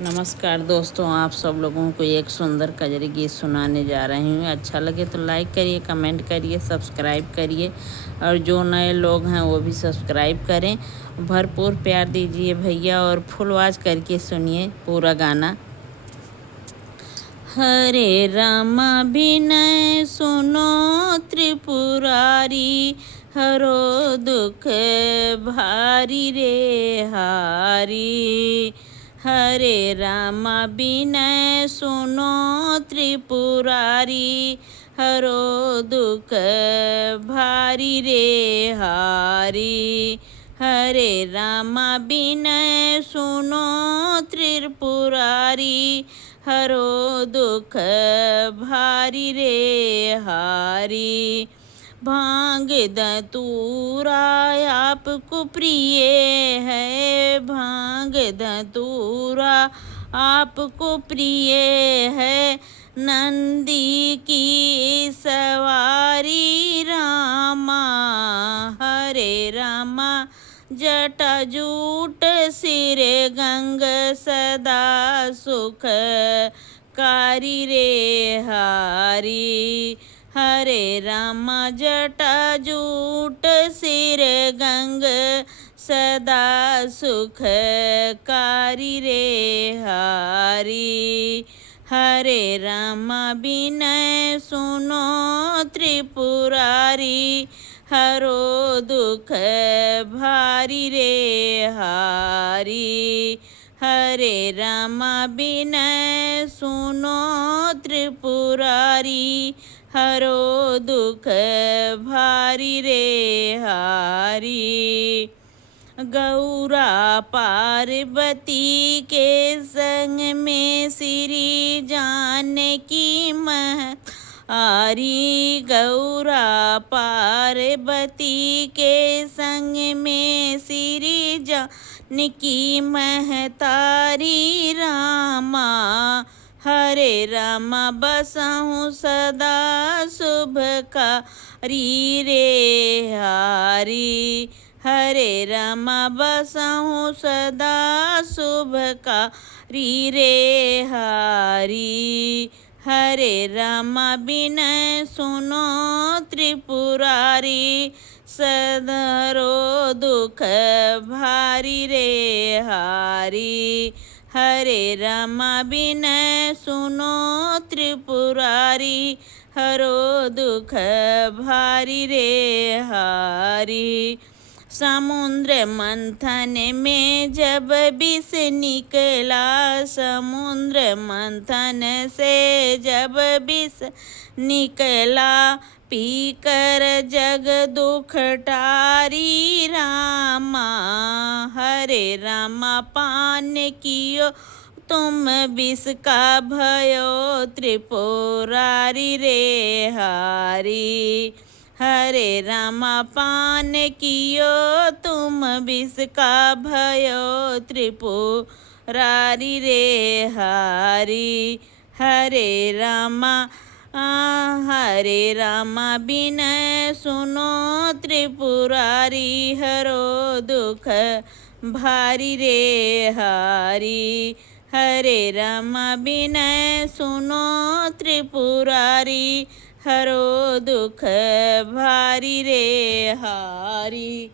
नमस्कार दोस्तों, आप सब लोगों को एक सुंदर कजरी गीत सुनाने जा रही हूँ। अच्छा लगे तो लाइक करिए, कमेंट करिए, सब्सक्राइब करिए और जो नए लोग हैं वो भी सब्सक्राइब करें। भरपूर प्यार दीजिए भैया और फुल आवाज करके सुनिए पूरा गाना। हरे रामा विनय सुनो त्रिपुरारी, हरो दुख भारी रे हारी। हरे रामा विनय सुनो त्रिपुरारी, हरो दुख भारी रे हारी। हरे रामा विनय सुनो त्रिपुरारी, हरो दुख भारी रे हारी। भांग धतूरा आपको प्रिय है, भांग धतूरा आपको प्रिय है। नंदी की सवारी रामा, हरे रामा जटा जूट सिर गंग सदा सुख कारी रे हारी। हरे रामा जटा जूट सिर गंग सदा सुख कारी रे हारी। हरे रामा विनय सुनो त्रिपुरारी, हरो दुख भारी रे हारी। हरे रामा विनय सुनो त्रिपुरारी, हरो दुख भारी रे हारी। गौरा पार्वती के संग में श्री जानकी महतारी। गौरा पार्वती के संग में श्री जानकी महतारी रामा। हरे रामा बसहु सदा शुभकारी रे हारी। हरे रामा बसहु सदा शुभकारी रे हारी। हरे रामा विनय सुनो त्रिपुरारी, सदरो दुख भारी रे हारी। हरे रामा विनय सुनो त्रिपुरारी, हरो दुख भारी रे हारी। समुद्र मंथन में जब विष निकला, समुद्र मंथन से जब विष निकला, पीकर जग दुख टारी रामा। हरे रामा पान कियो तुम विष का भयो त्रिपुरारी रे हारी। हरे रामा पान कियो तुम विष का भयो त्रिपुरारी रे हारी। हरे रामा विनय सुनो त्रिपुरारी, हरो दुख भारी रे हारी। हरे रामा विनय सुनो त्रिपुरारी, हरो दुख भारी रे हारी।